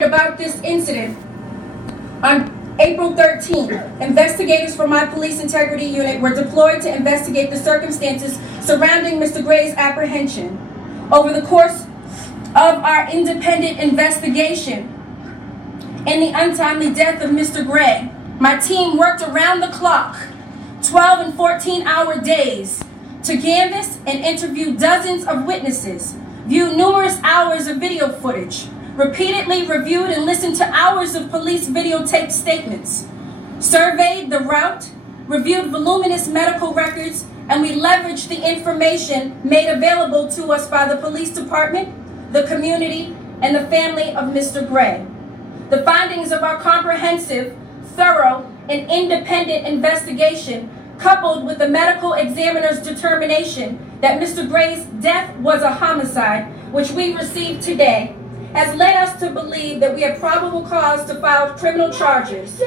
About this incident. On April 13th, investigators from my police integrity unit were deployed to investigate the circumstances surrounding Mr. Gray's apprehension. Over the course of our independent investigation in the untimely death of Mr. Gray, my team worked around the clock, 12 and 14-hour days, to canvass and interview dozens of witnesses, viewed numerous hours of video footage, repeatedly reviewed and listened to hours of police videotaped statements, surveyed the route, reviewed voluminous medical records, and we leveraged the information made available to us by the police department, the community, and the family of Mr. Gray. The findings of our comprehensive, thorough, and independent investigation, coupled with the medical examiner's determination that Mr. Gray's death was a homicide, which we received today, has led us to believe that we have probable cause to file criminal charges. The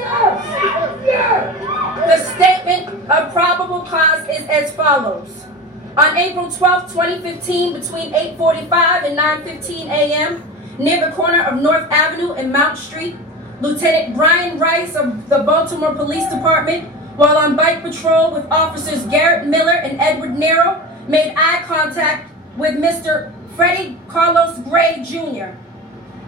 statement of probable cause is as follows. On April 12, 2015, between 8:45 and 9:15 a.m., near the corner of North Avenue and Mount Street, Lieutenant Brian Rice of the Baltimore Police Department, while on bike patrol with officers Garrett Miller and Edward Nero, made eye contact with Mr. Freddie Carlos Gray, Jr.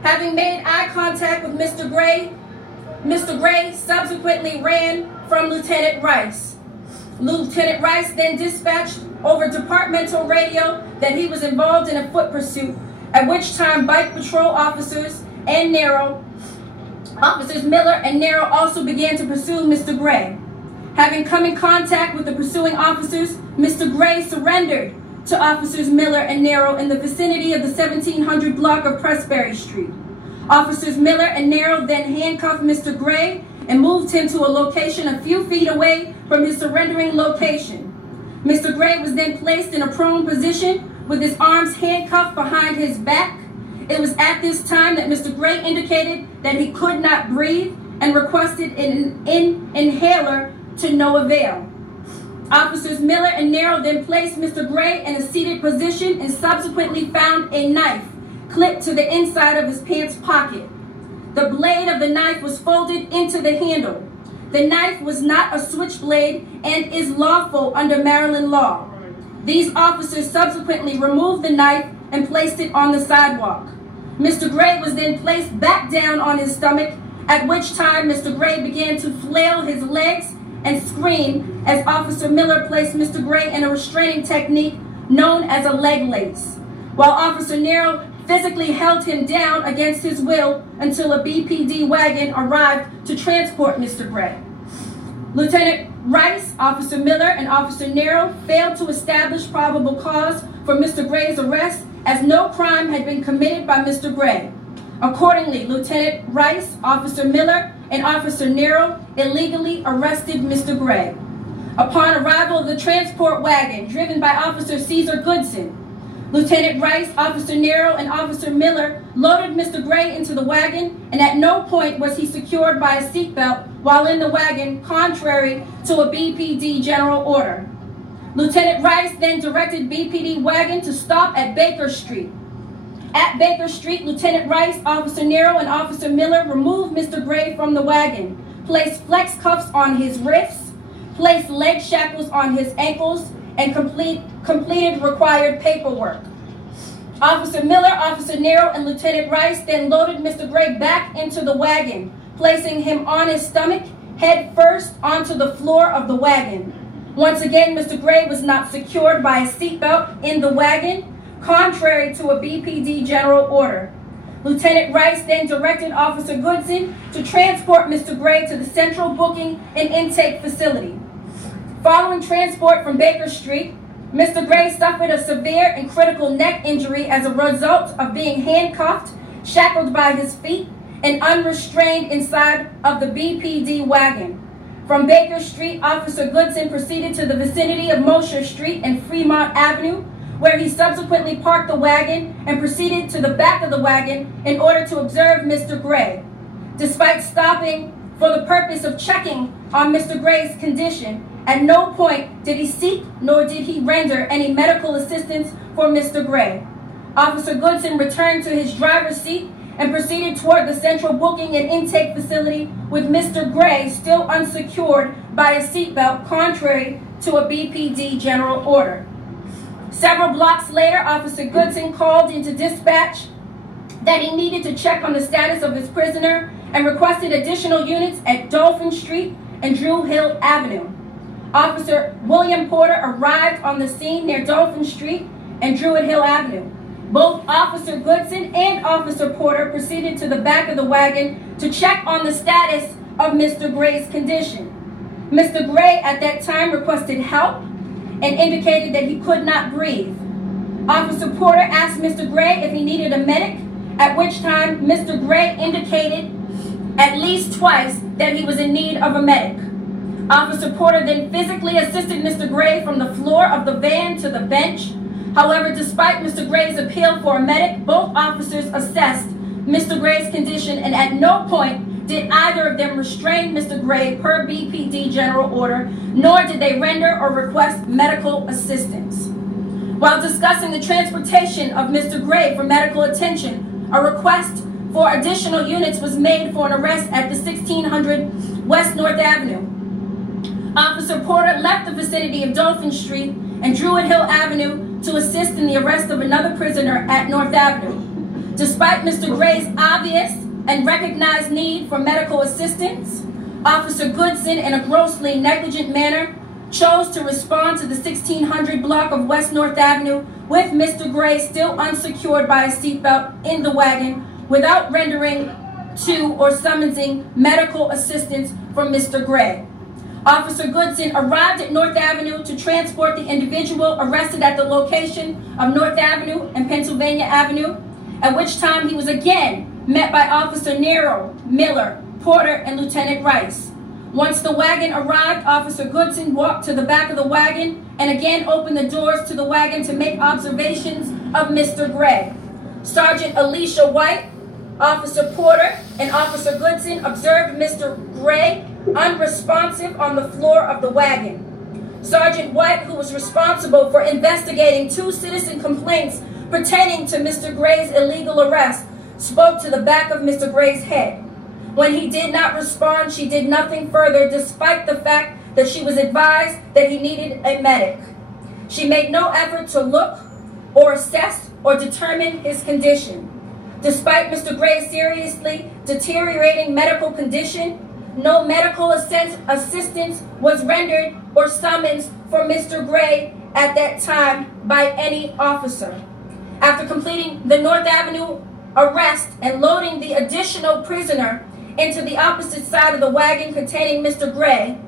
Having made eye contact with Mr. Gray subsequently ran from Lieutenant Rice. Lieutenant Rice then dispatched over departmental radio that he was involved in a foot pursuit, at which time bike patrol officers Miller and Nero also began to pursue Mr. Gray. Having come in contact with the pursuing officers, Mr. Gray surrendered to officers Miller and Nero in the vicinity of the 1700 block of Pressbury Street. Officers Miller and Nero then handcuffed Mr. Gray and moved him to a location a few feet away from his surrendering location. Mr. Gray was then placed in a prone position with his arms handcuffed behind his back. It was at this time that Mr. Gray indicated that he could not breathe and requested an inhaler to no avail. Officers Miller and Nero then placed Mr. Gray in a seated position and subsequently found a knife clipped to the inside of his pants pocket. The blade of the knife was folded into the handle. The knife was not a switchblade and is lawful under Maryland law. These officers subsequently removed the knife and placed it on the sidewalk. Mr. Gray was then placed back down on his stomach, at which time Mr. Gray began to flail his legs and scream as Officer Miller placed Mr. Gray in a restraining technique known as a leg lace, while Officer Nero physically held him down against his will until a BPD wagon arrived to transport Mr. Gray. Lieutenant Rice, Officer Miller, and Officer Nero failed to establish probable cause for Mr. Gray's arrest as no crime had been committed by Mr. Gray. Accordingly, Lieutenant Rice, Officer Miller, and Officer Nero illegally arrested Mr. Gray. Upon arrival of the transport wagon driven by Officer Caesar Goodson, Lieutenant Rice, Officer Nero, and Officer Miller loaded Mr. Gray into the wagon, and at no point was he secured by a seatbelt while in the wagon, contrary to a BPD general order. Lieutenant Rice then directed BPD wagon to stop at Baker Street. At Baker Street, Lieutenant Rice, Officer Nero, and Officer Miller removed Mr. Gray from the wagon, placed flex cuffs on his wrists, placed leg shackles on his ankles, and completed required paperwork. Officer Miller, Officer Nero, and Lieutenant Rice then loaded Mr. Gray back into the wagon, placing him on his stomach, head first onto the floor of the wagon. Once again, Mr. Gray was not secured by a seatbelt in the wagon, contrary to a BPD general order. Lieutenant Rice then directed Officer Goodson to transport Mr. Gray to the central booking and intake facility. Following transport from Baker Street, Mr. Gray suffered a severe and critical neck injury as a result of being handcuffed, shackled by his feet, and unrestrained inside of the BPD wagon. From Baker Street, Officer Goodson proceeded to the vicinity of Mosher Street and Fremont Avenue, where he subsequently parked the wagon and proceeded to the back of the wagon in order to observe Mr. Gray. Despite stopping for the purpose of checking on Mr. Gray's condition, at no point did he seek nor did he render any medical assistance for Mr. Gray. Officer Goodson returned to his driver's seat and proceeded toward the central booking and intake facility with Mr. Gray still unsecured by a seatbelt, contrary to a BPD general order. Several blocks later, Officer Goodson called into dispatch that he needed to check on the status of his prisoner and requested additional units at Dolphin Street and Drew Hill Avenue. Officer William Porter arrived on the scene near Dolphin Street and Druid Hill Avenue. Both Officer Goodson and Officer Porter proceeded to the back of the wagon to check on the status of Mr. Gray's condition. Mr. Gray at that time requested help and indicated that he could not breathe. Officer Porter asked Mr. Gray if he needed a medic, at which time Mr. Gray indicated at least twice that he was in need of a medic. Officer Porter then physically assisted Mr. Gray from the floor of the van to the bench. However, despite Mr. Gray's appeal for a medic, both officers assessed Mr. Gray's condition, and at no point did either of them restrain Mr. Gray per BPD general order, nor did they render or request medical assistance. While discussing the transportation of Mr. Gray for medical attention, a request for additional units was made for an arrest at the 1600 West North Avenue. Officer Porter left the vicinity of Dolphin Street and Druid Hill Avenue to assist in the arrest of another prisoner at North Avenue. Despite Mr. Gray's obvious and recognized need for medical assistance, Officer Goodson, in a grossly negligent manner, chose to respond to the 1600 block of West North Avenue with Mr. Gray still unsecured by a seatbelt in the wagon without rendering to or summoning medical assistance for Mr. Gray. Officer Goodson arrived at North Avenue to transport the individual arrested at the location of North Avenue and Pennsylvania Avenue, at which time he was again met by Officer Nero, Miller, Porter, and Lieutenant Rice. Once the wagon arrived, Officer Goodson walked to the back of the wagon and again opened the doors to the wagon to make observations of Mr. Gray. Sergeant Alicia White, Officer Porter, and Officer Goodson observed Mr. Gray unresponsive on the floor of the wagon. Sergeant White, who was responsible for investigating 2 citizen complaints pertaining to Mr. Gray's illegal arrest, spoke to the back of Mr. Gray's head. When he did not respond, she did nothing further, despite the fact that she was advised that he needed a medic. She made no effort to look or assess or determine his condition. Despite Mr. Gray's seriously deteriorating medical condition, no medical assistance was rendered or summoned for Mr. Gray at that time by any officer. After completing the North Avenue arrest and loading the additional prisoner into the opposite side of the wagon containing Mr. Gray,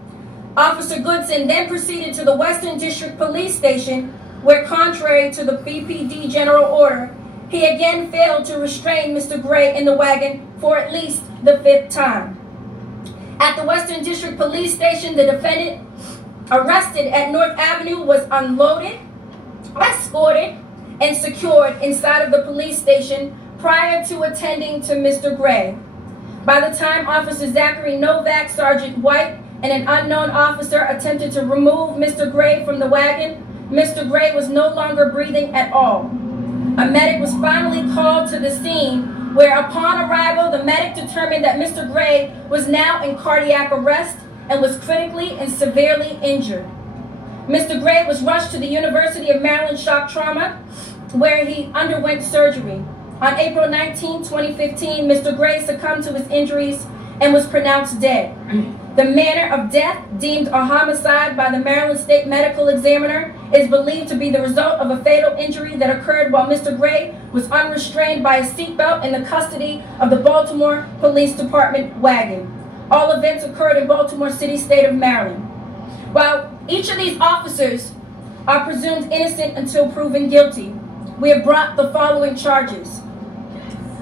Officer Goodson then proceeded to the Western District Police Station, where, contrary to the BPD general order, he again failed to restrain Mr. Gray in the wagon for at least the 5th time. At the Western District Police Station, the defendant arrested at North Avenue was unloaded, escorted, and secured inside of the police station prior to attending to Mr. Gray. By the time Officer Zachary Novak, Sergeant White, and an unknown officer attempted to remove Mr. Gray from the wagon, Mr. Gray was no longer breathing at all. A medic was finally called to the scene, where upon arrival, the medic determined that Mr. Gray was now in cardiac arrest and was critically and severely injured. Mr. Gray was rushed to the University of Maryland Shock Trauma, where he underwent surgery. On April 19, 2015, Mr. Gray succumbed to his injuries and was pronounced dead. The manner of death, deemed a homicide by the Maryland State Medical Examiner, is believed to be the result of a fatal injury that occurred while Mr. Gray was unrestrained by a seatbelt in the custody of the Baltimore Police Department wagon. All events occurred in Baltimore City, state of Maryland. While each of these officers are presumed innocent until proven guilty, we have brought the following charges.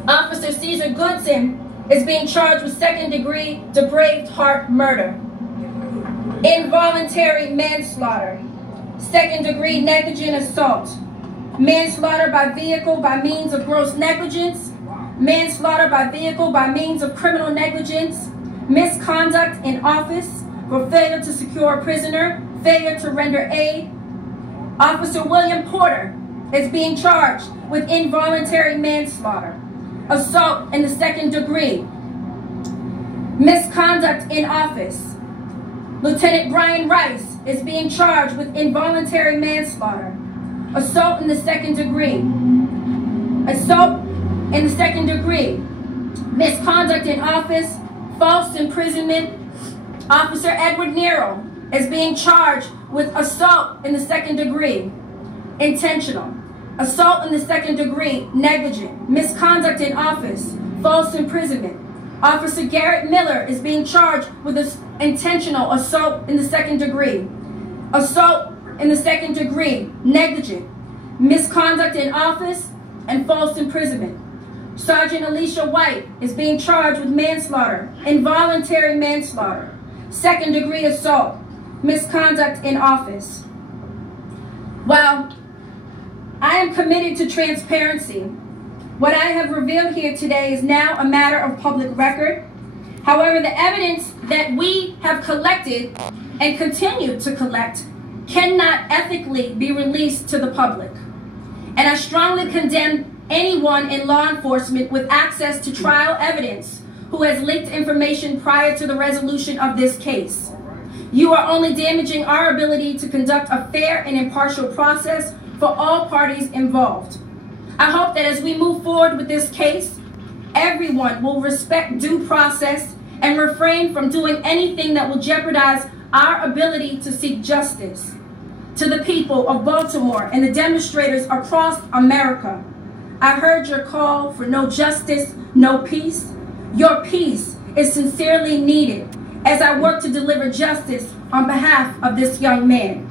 Officer Caesar Goodson is being charged with second-degree depraved heart murder, involuntary manslaughter, second-degree negligent assault, manslaughter by vehicle by means of gross negligence, manslaughter by vehicle by means of criminal negligence, misconduct in office for failure to secure a prisoner, failure to render aid. Officer William Porter is being charged with involuntary manslaughter. assault in the second degree, misconduct in office. Lieutenant Brian Rice is being charged with involuntary manslaughter, assault in the second degree, misconduct in office, false imprisonment. Officer Edward Nero is being charged with assault in the second degree, intentional, assault in the second degree, negligent, misconduct in office, false imprisonment. Officer Garrett Miller is being charged with intentional assault in the second degree, assault in the second degree, negligent, misconduct in office, and false imprisonment. Sergeant Alicia White is being charged with manslaughter, involuntary manslaughter, second degree assault, misconduct in office. While I am committed to transparency, what I have revealed here today is now a matter of public record. However, the evidence that we have collected and continue to collect cannot ethically be released to the public. And I strongly condemn anyone in law enforcement with access to trial evidence who has leaked information prior to the resolution of this case. You are only damaging our ability to conduct a fair and impartial process for all parties involved. I hope that as we move forward with this case, everyone will respect due process and refrain from doing anything that will jeopardize our ability to seek justice. To the people of Baltimore and the demonstrators across America, I heard your call for no justice, no peace. Your peace is sincerely needed as I work to deliver justice on behalf of this young man.